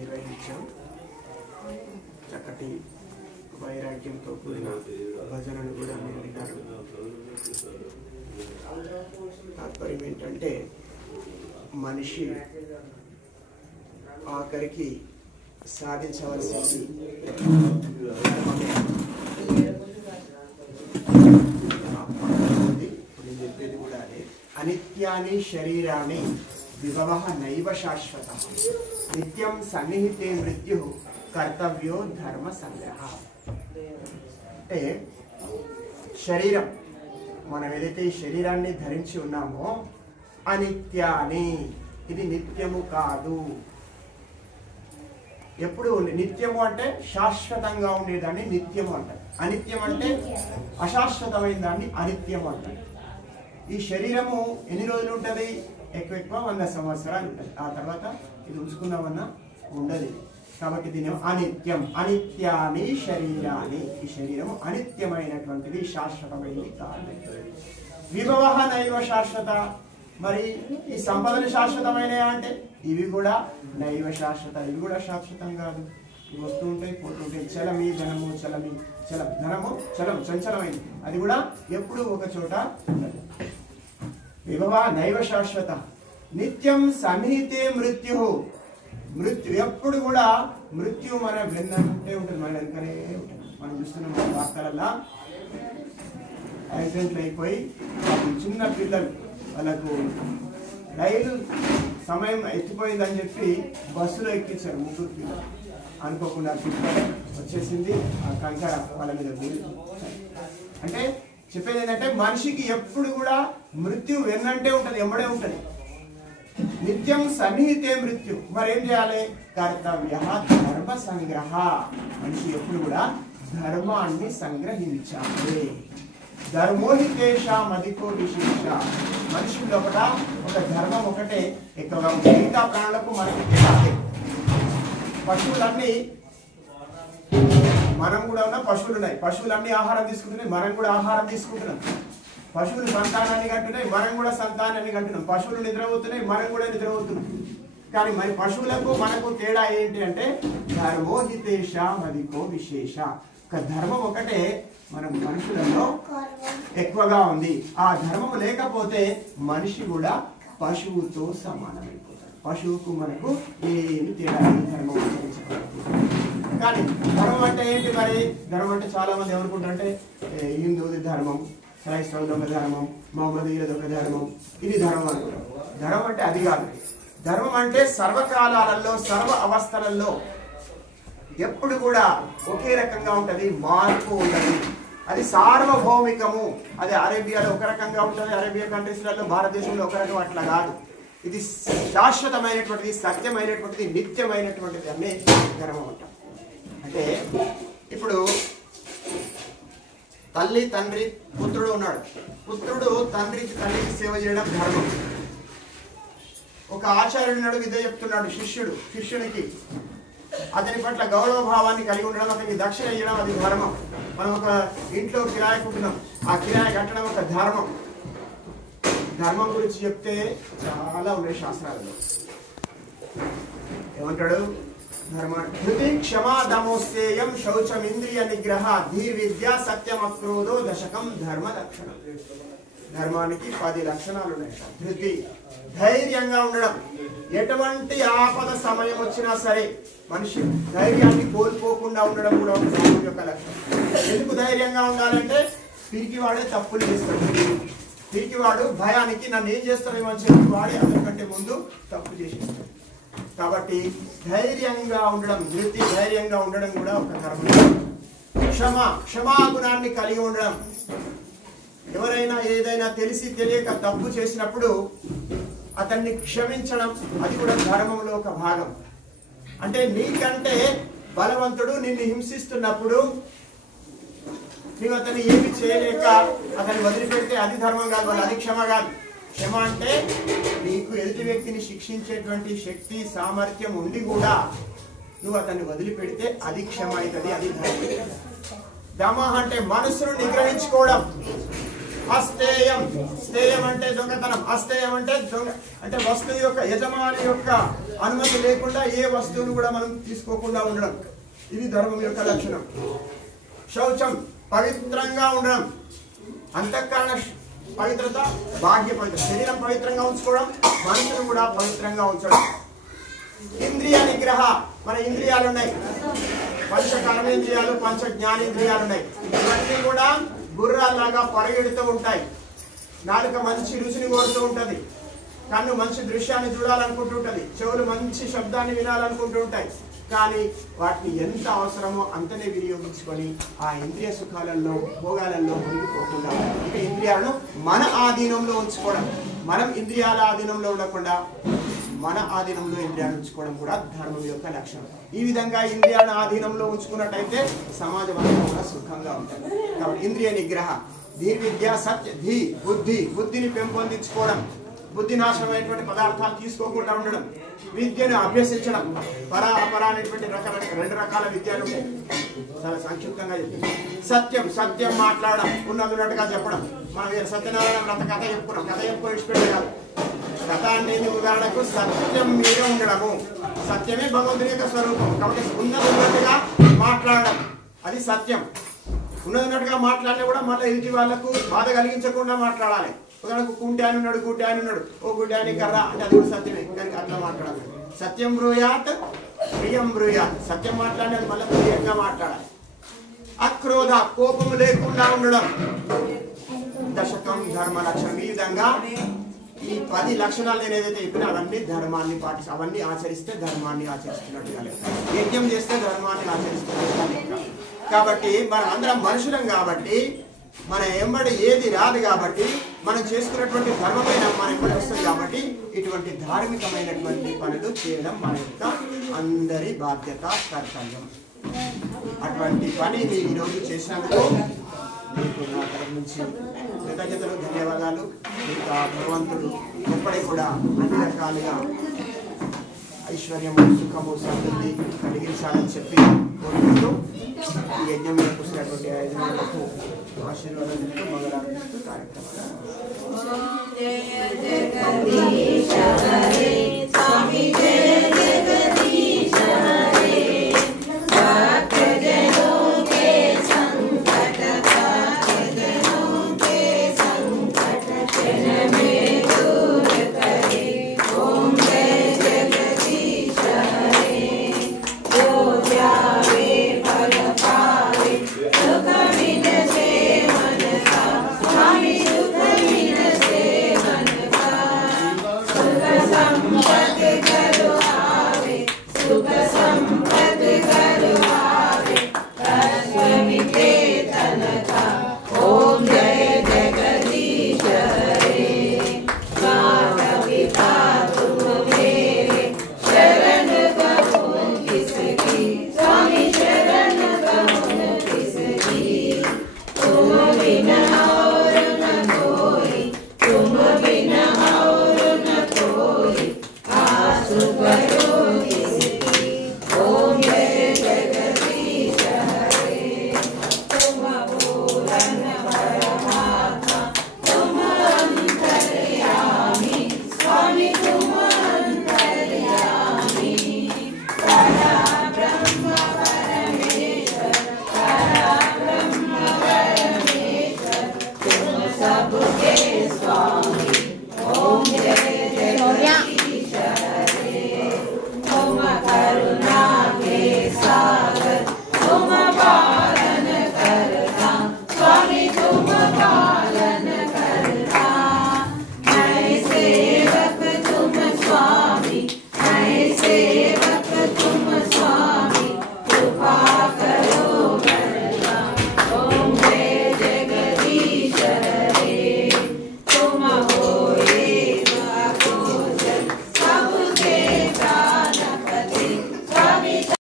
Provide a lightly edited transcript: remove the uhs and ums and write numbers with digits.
నిర్వహించాం. చక్కటి వైరాగ్యంతో కూడిన భజనను కూడా మీరు విన్నారు. తాత్పర్యం ఏంటంటే మనిషి ఆఖరికి సాధించవలసింది చెప్పేది కూడా అదే. అనిత్యాని శరీరాన్ని విభవః నైవ శాశ్వత నిత్యం సన్నిహితే మృత్యు కర్తవ్యో ధర్మ సంగ్రహ. అంటే శరీరం, మనం ఏదైతే ఈ శరీరాన్ని ధరించి ఉన్నామో అనిత్యాని, ఇది నిత్యము కాదు. ఎప్పుడు నిత్యము అంటే శాశ్వతంగా ఉండేదాన్ని నిత్యము అంటారు. అనిత్యం అంటే అశాశ్వతమైన దాన్ని అనిత్యము అంటారు. ఈ శరీరము ఎన్ని రోజులు ఉంటుంది? ఎక్కువ 100 సంవత్సరాలు ఉంటుంది. ఆ తర్వాత ఇది ఉంచుకుందామన్నా ఉండదు. కాబట్టి దీని అనిత్యం. అనిత్యాని శరీరాన్ని, ఈ శరీరము అనిత్యమైనటువంటిది, శాశ్వతమైనది కాదు. విభవః నైవ శాశ్వత, మరి ఈ సంపదలు శాశ్వతమైన అంటే ఇవి కూడా నైవ శాశ్వత, ఇవి కూడా శాశ్వతం కాదు. ఇవి వస్తూ ఉంటాయి, పోతుంటాయి. చలమి ధనము, చలమి ధనము చలం చంచలమైంది, అది కూడా ఎప్పుడు ఒక చోట ఉండదు. విభవ నైవ శాశ్వత నిత్యం సన్నిహితే మృత్యు. మృత్యు ఎప్పుడు కూడా మృత్యు మన వెన్నంటే ఉంటుంది, మన వెనుకనే ఉంటుంది. మనం చూస్తున్నాం మన వార్తలల్లో యాక్సిడెంట్లు అయిపోయి చిన్న పిల్లలు వాళ్ళకు రైలు సమయం ఎత్తిపోయిందని చెప్పి బస్సులో ఎక్కించారు 3 పిల్లలు. అనుకోకుండా పిల్లలు వచ్చేసింది, ఆ కంకర వాళ్ళ మీద అంటే చెప్పేది ఏంటంటే మనిషికి ఎప్పుడు కూడా మృత్యు వెన్నంటే ఉంటుంది, ఎంబడే ఉంటుంది. నిత్యం సన్నిహితే మృత్యు. మరి ఏం చేయాలి? కర్తవ్య ధర్మ సంగ్రహ. మనిషి ఎప్పుడు కూడా ధర్మాన్ని సంగ్రహించాలి. ధర్మోహితేషాం అధికో విశేష. మనిషి లోపల ఒక ధర్మం ఒకటే ఎక్కువగా ఉంది. మిగతా ప్రాణులకు మనకి తెలియదు. పశువులన్నీ, మనం కూడా ఉన్న పశువులు ఉన్నాయి. పశువులన్నీ ఆహారం తీసుకుంటున్నాయి, మనం కూడా ఆహారం తీసుకుంటున్నాం. పశువులు సంతానాన్ని కంటున్నాయి, మనం కూడా సంతానాన్ని కంటున్నాం. పశువులు నిద్రపోతున్నాయి, మనం కూడా నిద్రపోతున్నాం. కానీ మరి పశువులకు మనకు తేడా ఏంటి అంటే ధర్మోహితేషాం అధికో విశేష. ఒక ధర్మం ఒకటే మనం మనుషులలో ఎక్కువగా ఉంది. ఆ ధర్మం లేకపోతే మనిషి కూడా పశువుతో సమానమైపోతాడు. పశువుకు మనకు ఏమి తేడా ధర్మం. కానీ ధర్మం అంటే ఏంటి? మరి ధర్మం అంటే చాలా మంది ఏమనుకుంటారంటే హిందువుది ధర్మం, క్రైస్తవుల ఒక ధర్మం, మహమ్మదీయులది ఒక ధర్మం, ఇది ధర్మం అనుకుంటాం. ధర్మం అంటే అది కాదు. ధర్మం అంటే సర్వకాలాలలో, సర్వ అవస్థలలో ఎప్పుడు కూడా ఒకే రకంగా ఉంటది, మార్పు ఉండదు. అది సార్వభౌమికము. అది అరేబియాలో ఒక రకంగా ఉంటుంది, అరేబియా కంట్రీస్లలో, భారతదేశంలో ఒక రకం అట్లా కాదు. ఇది శాశ్వతమైనటువంటిది, సత్యమైనటువంటిది, నిత్యమైనటువంటిది అనే ధర్మం అంటాం. అంటే ఇప్పుడు తల్లి, తండ్రి, పుత్రుడు ఉన్నాడు. పుత్రుడు తల్లికి సేవ చేయడం ధర్మం. ఒక ఆచార్యుడు ఉన్నాడు, విద్య చెప్తున్నాడు శిష్యునికి. అతని పట్ల గౌరవ భావాన్ని కలిగి ఉండడం, అతనికి దక్షిణ ఇవ్వడం, అది ధర్మం. మనం ఒక ఇంట్లో కిరాయి ఉంటున్నాం, ఆ కిరాయి కట్టడం ఒక ధర్మం. ధర్మం గురించి చెప్తే చాలా ఉన్నాయి శాస్త్రాలలో. ఏమంటాడు? ధర్మ ధృతి క్షమా దమోస్తేయం శౌచం ఇంద్రియ నిగ్రహ ధీర్ విద్య సత్యం అక్రోధో దశకం ధర్మ లక్షణం. ధర్మానికి 10 లక్షణాలు ఉన్నాయి. ధృతి ధైర్యంగా ఉండడం. ఎటువంటి ఆపద సమయం వచ్చినా సరే మనిషి ధైర్యాన్ని కోల్పోకుండా ఉండడం కూడా ఒక ధర్మం యొక్క లక్షణం. ఎందుకు ధైర్యంగా ఉండాలంటే పిరికివాడే తప్పులు చేస్తాడు. పిరికివాడు భయానికి నన్ను ఏం చేస్తాడేమో అని చెప్పి వాడి అందరికంటే ముందు తప్పు చేసేస్తాడు. కాబట్టి ధైర్యంగా ఉండడం, ధృతి ధైర్యంగా ఉండడం కూడా ఒక ధర్మం. క్షమాగుణాన్ని కలిగి ఉండడం. ఎవరైనా ఏదైనా తెలిసి తెలియక తప్పు చేసినప్పుడు అతన్ని క్షమించడం, అది కూడా ధర్మంలో ఒక భాగం. అంటే నీకంటే బలవంతుడు నిన్ను హింసిస్తున్నప్పుడు నీవు అతన్ని ఏమి చేయలేక అతన్ని వదిలిపెడితే అది ధర్మం కాదు, అది క్షమ కాదు. క్షమ అంటే నీకు ఎదుటి వ్యక్తిని శిక్షించేటువంటి శక్తి, సామర్థ్యం ఉండి కూడా నువ్వు అతన్ని వదిలిపెడితే అది క్షమ అవుతుంది, అది ధర్మం. దమ అంటే మనసును నిగ్రహించుకోవడం. అస్థేయం, స్థేయం అంటే దొంగతనం, అస్థేయం అంటే దొంగ అంటే వస్తువు యొక్క యజమాని యొక్క అనుమతి లేకుండా ఏ వస్తువును కూడా మనం తీసుకోకుండా ఉండడం, ఇది ధర్మం యొక్క లక్షణం. శౌచం పవిత్రంగా ఉండడం, అంతఃకరణ పవిత్రత, బాహ్య పవిత్రత, శరీరం పవిత్రంగా ఉంచుకోవడం, మనసును కూడా పవిత్రంగా ఉంచడం. ఇంద్రియ నిగ్రహ, మన ఇంద్రియాలు ఉన్నాయి, పంచ కర్మేంద్రియాలు, పంచ జ్ఞానేంద్రియాలు ఉన్నాయి. ఇవన్నీ కూడా గుర్రాల్లాగా పరిగెడుతూ ఉంటాయి. నాలుక మంచి రుచిని కోరుతూ ఉంటుంది, కన్ను మంచి దృశ్యాన్ని చూడాలనుకుంటుంటుంది, చెవులు మంచి శబ్దాన్ని వినాలనుకుంటూ ఉంటాయి. కానీ వాటిని ఎంత అవసరమో అంతనే వినియోగించుకొని ఆ ఇంద్రియ సుఖాలలో, భోగాలలో మునిగిపోకుండా ఇక ఇంద్రియాలను మన ఆధీనంలో ఉంచుకోవడం, మనం ఇంద్రియాల ఆధీనంలో ఉండకుండా మన ఆధీనంలో ఇంద్రియాలను ఉంచుకోవడం కూడా ధర్మం యొక్క లక్షణం. ఈ విధంగా ఇంద్రియాలను ఆధీనంలో ఉంచుకున్నట్టయితే సమాజం అంతా కూడా సుఖంగా ఉంటుంది. కాబట్టి ఇంద్రియ నిగ్రహ, ధీర్విద్య, సత్య, ధీ బుద్ధి, బుద్ధిని పెంపొందించుకోవడం, బుద్ధి నాశనమైనటువంటి పదార్థాలు తీసుకోకుండా ఉండడం, విద్యను అభ్యసించడం. పరా అపరా అనేటువంటి రెండు రకాల విద్యలు ఉంటాయి, చాలా సంక్షిప్తంగా చెప్పింది. సత్యం, సత్యం మాట్లాడడం, ఉన్నట్టుగా చెప్పడం. మనం సత్యనారాయణ వ్రత కథ చెప్పుకున్నాం, కథ చెప్పుకొని విడిచిపెట్టాలి. కథ అంటే ఉదాహరణకు సత్యం మీద ఉండడము, సత్యమే భగవంతుని యొక్క స్వరూపం. కాబట్టి ఉన్నట్టుగా మాట్లాడడం, అది సత్యం. ఉన్నట్టుగా మాట్లాడినా కూడా మళ్ళీ ఎదుటి వాళ్ళకు బాధ కలిగించకుండా మాట్లాడాలి. ఉదాహరణకు కుంటి అని ఉన్నాడు, గుడ్డి అని ఉన్నాడు, ఓ గుడ్డి అని కర్రా అంటే అది కూడా సత్యమే, కానీ అట్లా మాట్లాడాలి. సత్యం బ్రూయాత్ ప్రియం బ్రూయాత్, సత్యం మాట్లాడి అది మళ్ళీ ప్రియంగా మాట్లాడాలి. అక్రోధ, కోపం లేకుండా ఉండడం, దశకం ధర్మ లక్షణం. ఈ విధంగా ఈ 10 లక్షణాలు నేను ఏదైతే చెప్పినా అవన్నీ ధర్మాన్ని పాటిస్తే, అవన్నీ ఆచరిస్తే ధర్మాన్ని ఆచరిస్తున్నట్టుగా లెక్క. యజ్ఞం చేస్తే ధర్మాన్ని ఆచరిస్తున్నట్టుగా లెక్క. కాబట్టి మనం అందరం మనుషులం కాబట్టి మన ఎంబడి ఏది రాదు కాబట్టి మనం చేసుకున్నటువంటి ధర్మమైన మన ఎంబడి వస్తుంది కాబట్టి ఇటువంటి ధార్మికమైనటువంటి పనులు చేయడం మన యొక్క అందరి బాధ్యత, కర్తవ్యం. అటువంటి పని మీరు ఈరోజు చేసినందుకు మీకు నా తరఫు నుంచి కృతజ్ఞతలు, ధన్యవాదాలు. ఇంకా భగవంతుడు ఎప్పటికీ కూడా అన్ని రకాలుగా ఐశ్వర్యము, సుఖము, సమృద్ధి కలిగించాలని చెప్పి కోరుకుంటూ ఈ యజ్ఞం మీద కూర్చున్నటువంటి యజమానులకు ఆశీర్వాదం ఇస్తూ మొదలవుతూ కార్యక్రమాలు